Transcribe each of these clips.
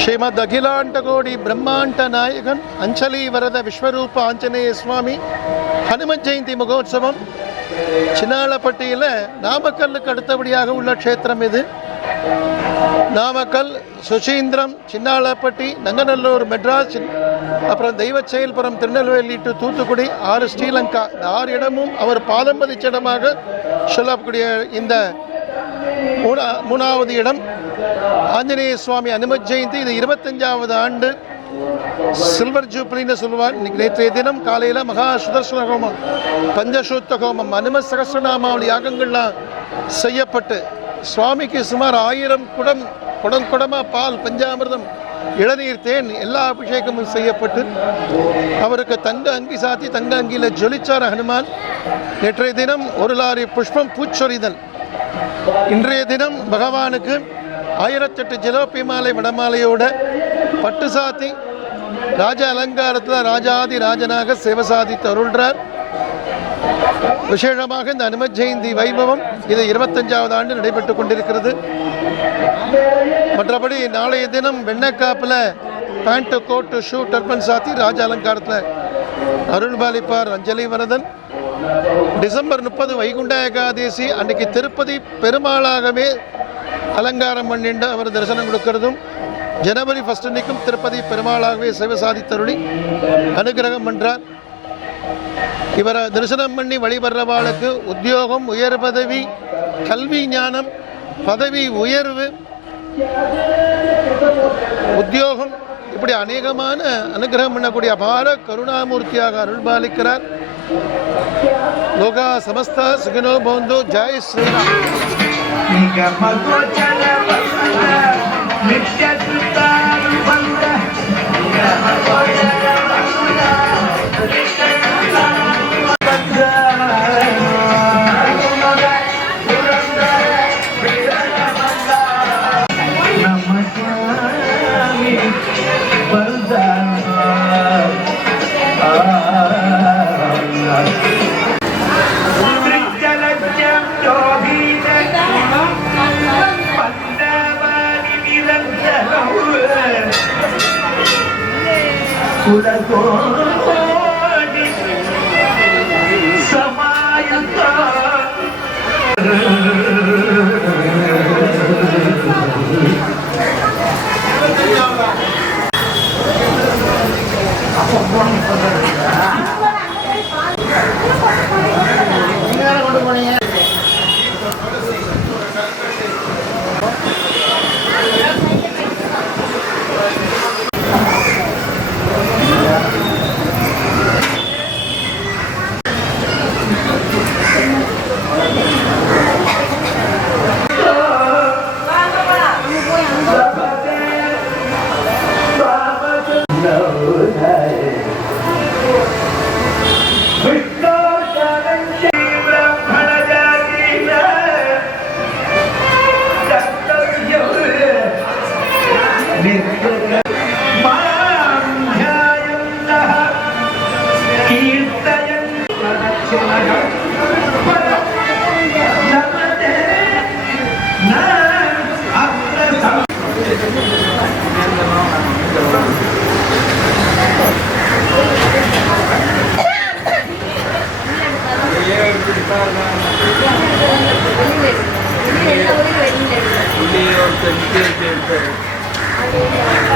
ಶ್ರೀಮದ್ ಅಖಿಲಾಂಡಕೋಡಿ ಬ್ರಹ್ಮಾಂಡ ನಾಯಕನ್ ಅಂಚಲಿ ವರದ ವಿಶ್ವರೂಪ ಆಂಜನೇಯ சுவாமி ஹனுமத் ஜெயந்தி மகோத்சவம் சின்னாளப்பட்டியில் நாமக்கல்லுக்கு அடுத்தபடியாக உள்ள க்ஷேத்திரம் இது நாமக்கல் சுசீந்திரம் சின்னாளப்பட்டி நங்கநல்லூர் மெட்ராஸ் சின்- அப்புறம் தெய்வச்செயல்புரம் திருநெல்வேலி டு தூத்துக்குடி ஆறு ஸ்ரீலங்கா இந்த ஆறு இடமும் அவர் பாதம் பதிச்ச இடமாக சொல்லக்கூடிய இந்த மூணா மூணாவது இடம் ஆஞ்சநேய சுவாமி அனுமத் ஜெயந்தி. இது இருபத்தஞ்சாவது ஆண்டு சில்வர் ஜூப்ளின்னு சொல்லுவார். நேற்றைய தினம் காலையில் மகா சுதர்சன ஹோமம் பஞ்சசூத்த ஹோமம் அனும சகசிரநாமாவளி யாகங்கள்லாம் செய்யப்பட்டு சுவாமிக்கு சுமார் ஆயிரம் குடம் குடம் குடமாக பால் பஞ்சாமிர்தம் இளநீர் தேன் எல்லா அபிஷேகமும் செய்யப்பட்டு அவருக்கு தங்க அங்கி சாத்தி தங்க அங்கியில் ஜொலிச்சார் ஹனுமான். நேற்றைய தினம் ஒரு லாரி புஷ்பம் பூச்சொரிதல். இன்றைய தினம் பகவானுக்கு ஆயிரத்தெட்டு ஜிலோப்பி மாலை வடமாலையோட பட்டு சாத்தி ராஜ அலங்காரத்தில் ராஜாதி ராஜனாக சேவை சாதித்து அருள்றார். விசேஷமாக இந்த அனுமத் ஜெயந்தி வைபவம் இது இருபத்தஞ்சாவது ஆண்டு நடைபெற்று கொண்டிருக்கிறது. மற்றபடி நாளைய தினம் வெண்ணக்காப்பில் பேண்ட்டு கோட்டு ஷூ டர்பன் சாத்தி ராஜ அலங்காரத்தில் அருள் பாலிப்பார் அஞ்சலி வரதன். டிசம்பர் முப்பது வைகுண்ட ஏகாதேசி அன்னைக்கு திருப்பதி பெருமாளாகவே அலங்காரம் பண்ணிண்டு அவர் தரிசனம் கொடுக்கிறதும் ஜனவரி ஃபஸ்ட் அன்னைக்கும் திருப்பதி பெருமாளாகவே சிவ சாதித்தருளி அனுகிரகம் பண்ணுறார் இவரை தரிசனம் பண்ணி வழிபடுறவாளுக்கு உத்தியோகம் உயர் பதவி கல்வி ஞானம் பதவி உயர்வு உத்தியோகம் இப்படி அநேகமான அனுகிரகம் பண்ணக்கூடிய அபார கருணாமூர்த்தியாக அருள்பாலிக்கிறார் லோகா சமஸ்தா சுகினோ பவந்து ஜெய் ஸ்ரீராம் ಸಮಯ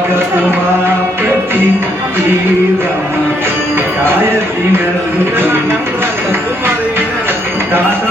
காகமா பற்றி காயத்தினர் தாச